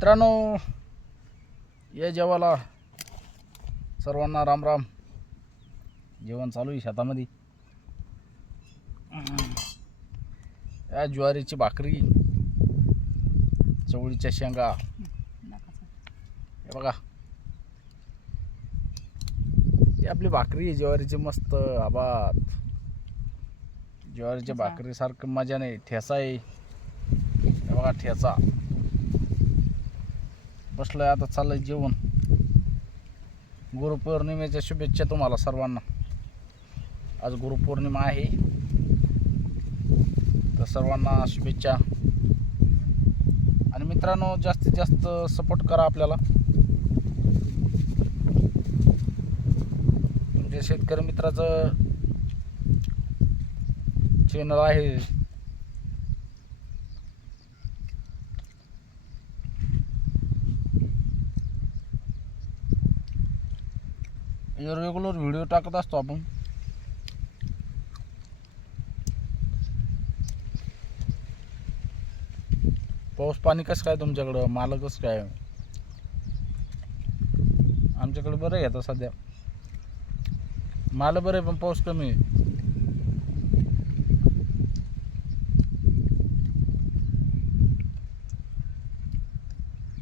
मित्रांनो, ये जेवायला. सर्वांना राम राम. जेवण चालू आहे शेतामध्ये. या ज्वारीची भाकरी, चवळीच्या शेंगा, हे बघा. ही आपली भाकरी आहे ज्वारीची, मस्त आबाद. ज्वारीच्या भाकरी सारखं मजा नाही. ठेचा आहे, हे बघा ठेचा. बसलोय आता, चाललंय जेवण. गुरुपौर्णिमेच्या शुभेच्छा तुम्हाला सर्वांना. आज गुरुपौर्णिमा आहे, तर सर्वांना शुभेच्छा. आणि मित्रांनो, जास्तीत जास्त सपोर्ट करा आपल्याला. तुमच्या शेतकरी मित्राचं चॅनल आहे. रेग्युलर व्हिडिओ टाकत असतो आपण. पाऊस पाणी कसं काय तुमच्याकडं? माल कसं काय? आमच्याकडे बरं आहे आता सध्या. माल बरं आहे, पण पाऊस कमी आहे.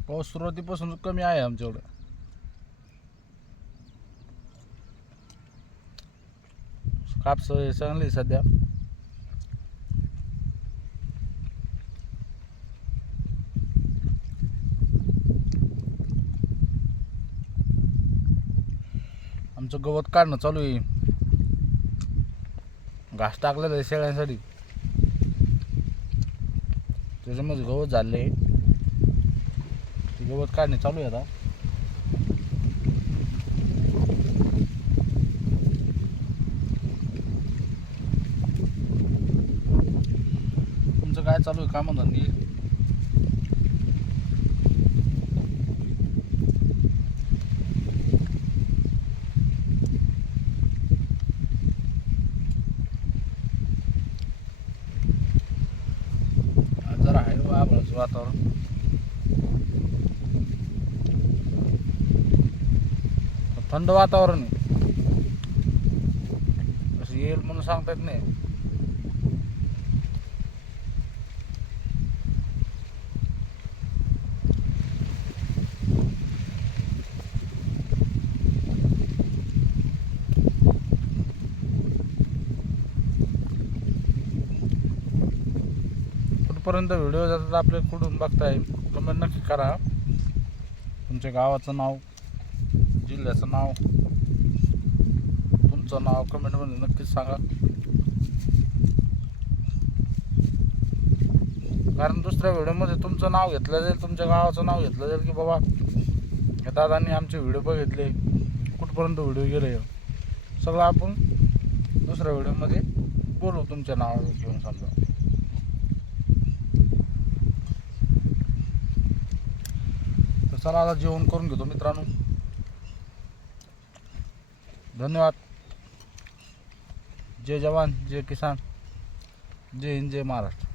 पाऊस सुरुवातीपासून कमी आहे आमच्याकडं. कापस चांगली सध्या. आमचं गवत काढणं चालू आहे. घास टाकलेलं आहे शेळ्यांसाठी, त्याच्यामध्ये गवत झाले. ते गवत काढणे चालू आहे आता. तुमचं काय चालू आहे काम धंदे? जरा आहे आभाळाचं वातावरण. थंड वातावरण आहे. असं येईल म्हणून सांगता येत नाही. कुठपर्यंत व्हिडिओ जातात आपले, कुठून बघताय कमेंट नक्की करा. तुमच्या गावाचं नाव, जिल्ह्याचं नाव, तुमचं नाव कमेंटमध्ये नक्कीच सांगा. कारण दुसऱ्या व्हिडिओमध्ये तुमचं नाव घेतलं जाईल, तुमच्या गावाचं नाव घेतलं जाईल की बाबा या दादांनी आमचे व्हिडिओ बघितले, कुठपर्यंत व्हिडिओ गेले. सगळं आपण दुसऱ्या व्हिडिओमध्ये बोलू तुमच्या नावावर घेऊन. समजा तर चला आता जेवण करून घेतो मित्रांनो. धन्यवाद. जय जवान, जय किसान, जय हिंद, जय महाराष्ट्र.